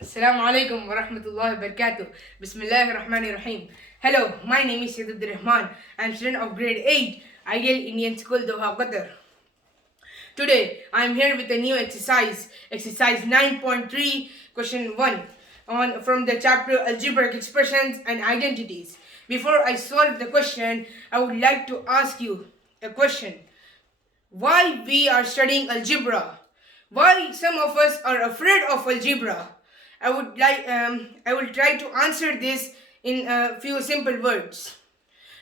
Assalamu alaikum wa rahmatullahi wa barakatuh. Bismillahir Rahmanir Rahim. Hello, my name is Syed. I'm student of grade 8, Ideal Indian School, Doha, Qatar. Today, I'm here with a new exercise 9.3, question 1, from the chapter Algebraic Expressions and Identities. Before I solve the question, I would like to ask you a question. Why we are studying algebra? Why some of us are afraid of algebra? I will try to answer this in a few simple words.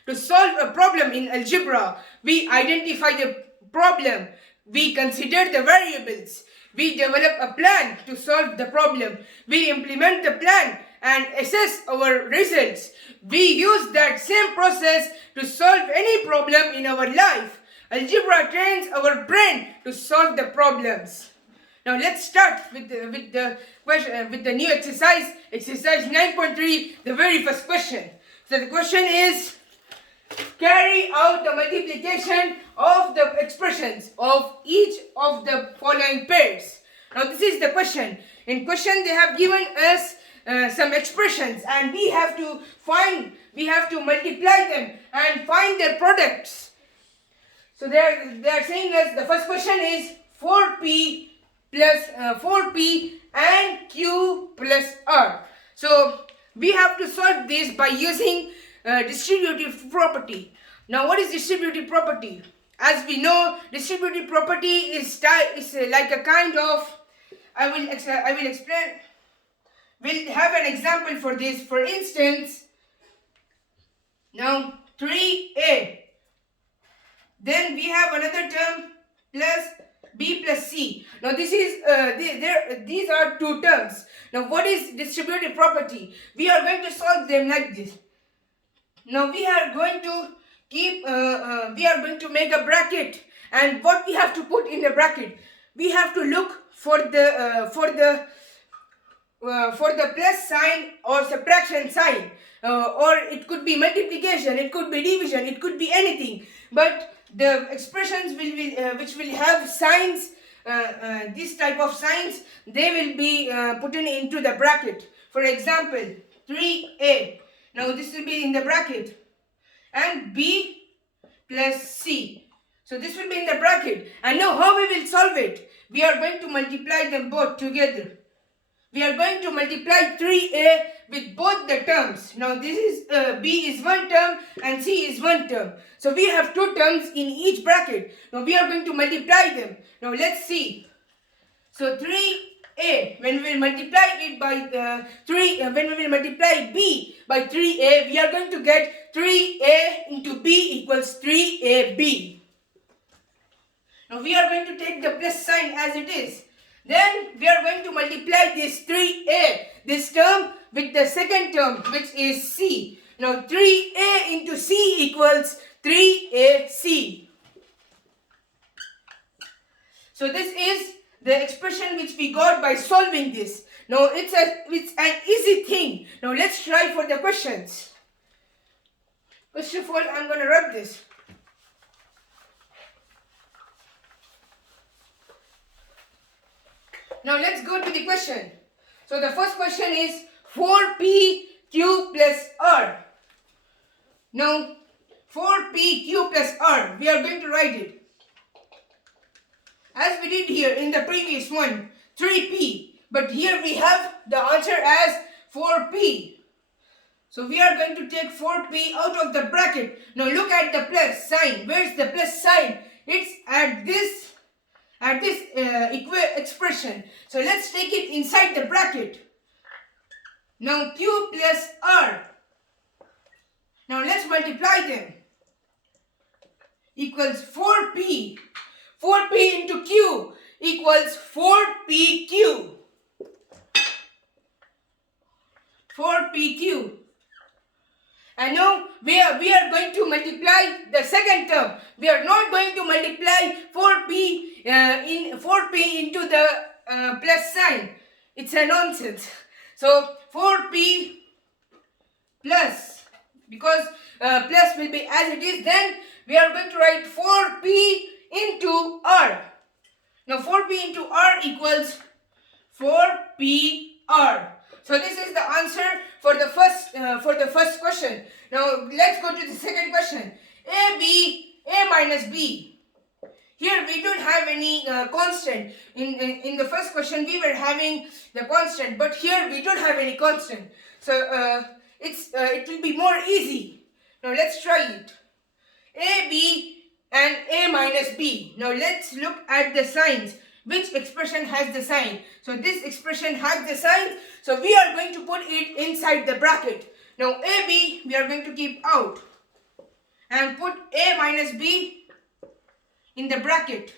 To solve a problem in algebra, we identify the problem, we consider the variables, we develop a plan to solve the problem, we implement the plan and assess our results. We use that same process to solve any problem in our life. Algebra trains our brain to solve the problems. Now let's start with the new exercise 9.3, the very first question. So the question is, carry out the multiplication of the expressions of each of the following pairs. Now this is the question. In question they have given us some expressions and we have to multiply them and find their products. So they are saying us the first question is 4p and q plus r. So we have to solve this by using distributive property. Now what is distributive property? As we know, distributive property is like a kind of, I will explain. We'll have an example for this. For instance, now 3a, then we have another term plus b plus c. Now this is these are two terms. Now what is distributive property? We are going to solve them like this. Now we are going to make a bracket, and what we have to put in the bracket, we have to look for the plus sign or subtraction sign, or it could be multiplication, it could be division, it could be anything. But the expressions which will have signs, this type of signs, they will be put into the bracket. For example, 3a. Now this will be in the bracket, and b plus c. So this will be in the bracket. And now how we will solve it? We are going to multiply them both together. We are going to multiply 3a with both the terms. Now this is b is one term and c is one term. So we have two terms in each bracket. Now we are going to multiply them. Now let's see. So 3a, when we will multiply it by when we will multiply b by 3a, we are going to get 3a into b equals 3ab. Now we are going to take the plus sign as it is. Then we are going to multiply this 3a, this term, with the second term, which is c. Now 3a into c equals 3ac. So this is the expression which we got by solving this. Now it's an easy thing. Now let's try for the questions. First of all, I'm going to rub this. Now let's go to the question. So the first question is 4pq plus r. Now 4pq plus r, we are going to write it as we did here in the previous one, 3p. But here we have the answer as 4p. So we are going to take 4p out of the bracket. Now look at the plus sign. Where's the plus sign? It's at this expression. So let's take it inside the bracket. Now q plus r. Now let's multiply them. Equals 4p. 4p into q equals 4pq. 4pq. And now we are going to multiply the second term. We are not going to multiply 4p into the plus sign. It's a nonsense. So 4p plus, because plus will be as it is, then we are going to write 4p into r. Now 4p into r equals 4p R. So this is the answer for the first question. Now let's go to the second question. A minus B. Here we don't have any constant. In the first question we were having the constant, but here we don't have any constant. So it will be more easy. Now let's try it. A, B and A minus B. Now let's look at the signs. Which expression has the sign? So this expression has the sign. So we are going to put it inside the bracket. Now AB we are going to keep out and put A minus B in the bracket.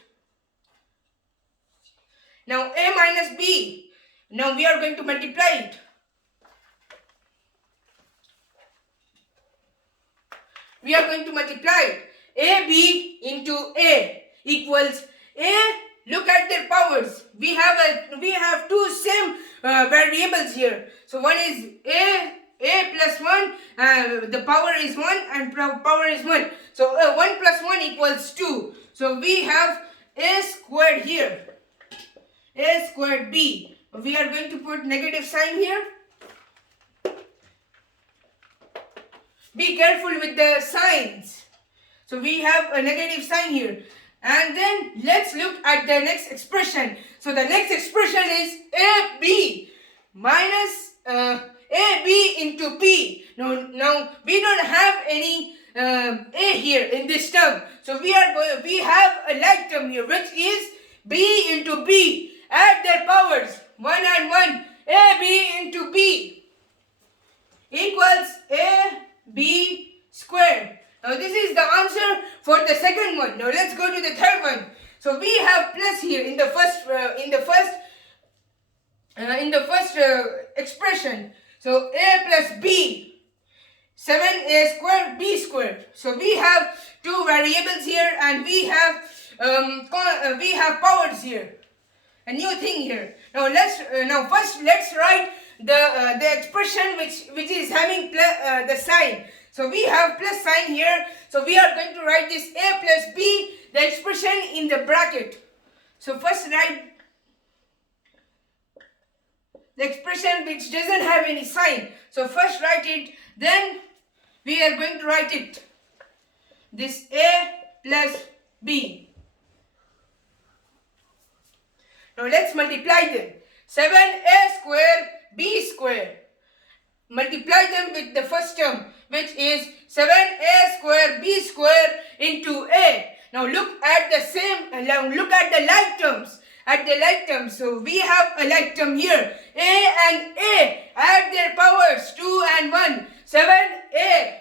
Now A minus B. Now we are going to multiply it. We are going to multiply it. AB into A equals A. Look at their powers. We have two same variables here. So one is A plus 1, the power is 1 and power is 1. So 1 plus 1 equals 2. So we have A squared here. A squared B. We are going to put negative sign here. Be careful with the signs. So we have a negative sign here. And then let's look at the next expression. So the next expression is AB minus AB into B. Now we don't have any A here in this term. So we have a like term here, which is B into B. Add their powers. 1 and 1. AB into B equals AB squared. Now this is the answer for the second one. Now let's go to the third one. So we have plus here in the first expression. So A plus B, 7A squared B squared. So we have two variables here, and we have powers here. A new thing here. Now first let's write the expression which is having the sign. So we have plus sign here. So we are going to write this A plus B, the expression, in the bracket. So first write the expression which doesn't have any sign. So first write it, then we are going to write it. This A plus B. Now let's multiply them. 7A squared B squared. Multiply them with the first term, which is 7A squared B squared into A. Now look at the like terms. At the like terms, so we have a like term here. A and A, add their powers, 2 and 1. 7A,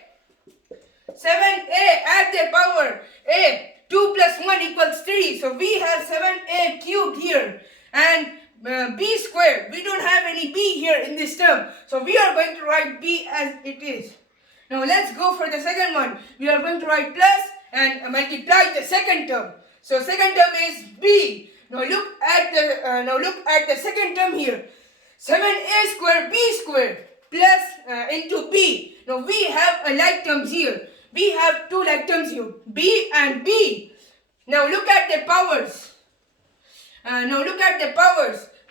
add their power. A, 2 plus 1 equals 3. So we have 7A cubed here. And B squared, we don't have any B here in this term. So we are going to write B as it is. Now let's go for the second one. We are going to write plus and multiply the second term. So second term is B. Now look at the second term here. 7A squared B squared plus into B. Now we have a like terms here. We have two like terms here, B and B. Now look at the powers.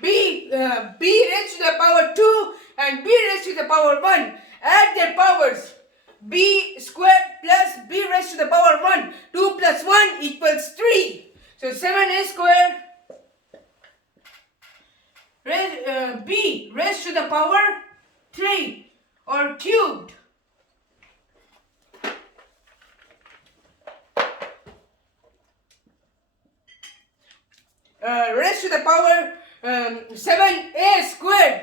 B raised to the power 2 and B raised to the power 1. Add their powers. B squared plus B raised to the power 1. 2 plus 1 equals 3. So 7A squared B raised to the power 3 or cubed. Raised to the power 7A squared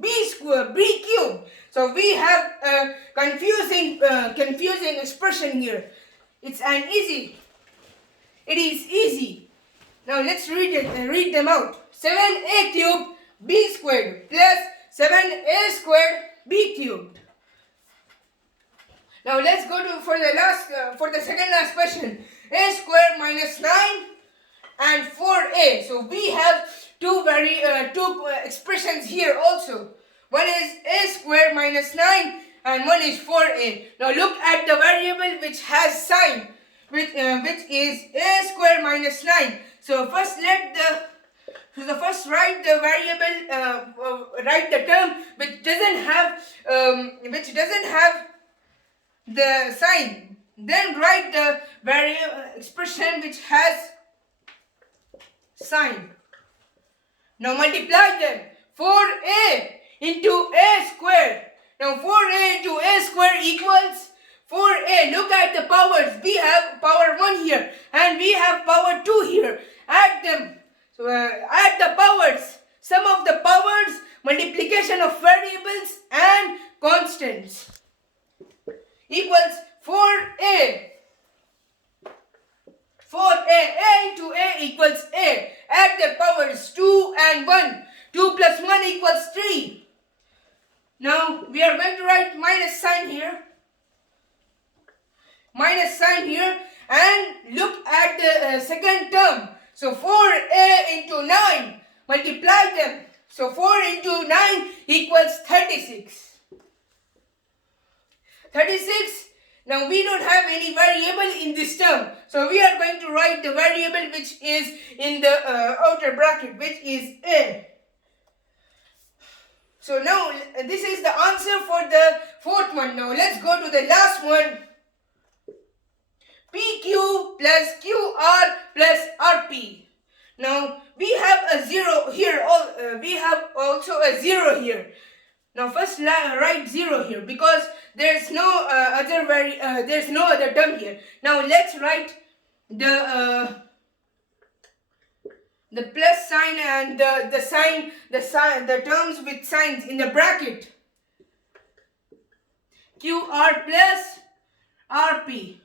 B cubed. So we have a confusing expression here. It is easy. Now let's read them out. 7A cubed B squared plus 7A squared B cubed. Now let's go for the second last question. A squared minus 9 and 4A. So we have two expressions here also. One is A squared minus 9 and one is 4A. Now look at the variable which has sign, which is A squared minus 9. So first let So the first write the variable, write the term which doesn't have the sign. Then write the expression which has sign. Now multiply them. 4a into a square. Now 4a into a square equals 4a. Look at the powers. We have power 1 here and we have power 2 here. Add them. So add the powers. Sum of the powers, multiplication of variables and constants equals 4a. 4a. A into a equals a. Add the powers 2 and 1. 2 plus 1 equals 3. Now we are going to write minus sign here. Minus sign here and look at the second term. So 4a into 9. Multiply them. So 4 into 9 equals 36. 36. Now we don't have any variable in this term. So we are going to write the variable which is in the outer bracket, which is a. So now this is the answer for the fourth one. Now let's go to the last one. PQ plus QR plus RP. Now we have a 0 here. We have also a 0 here. Now first write 0 here because there's no other term here. Now let's write the plus sign and the terms with signs in the bracket. QR plus RP.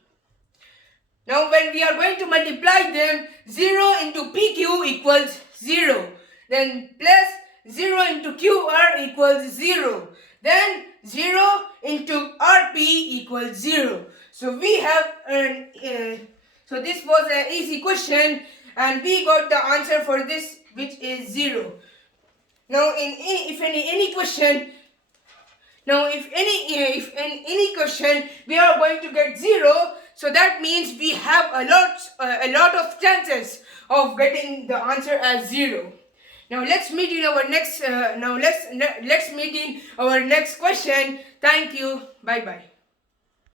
Now when we are going to multiply them, 0 into PQ equals 0. Then plus 0 into QR equals 0. Then 0 into RP equals 0. So we have so this was an easy question and we got the answer for this, which is 0. Now if any question we are going to get 0, so that means we have a lot of chances of getting the answer as 0. Now let's meet in our next let's meet in our next question. Thank you. Bye bye.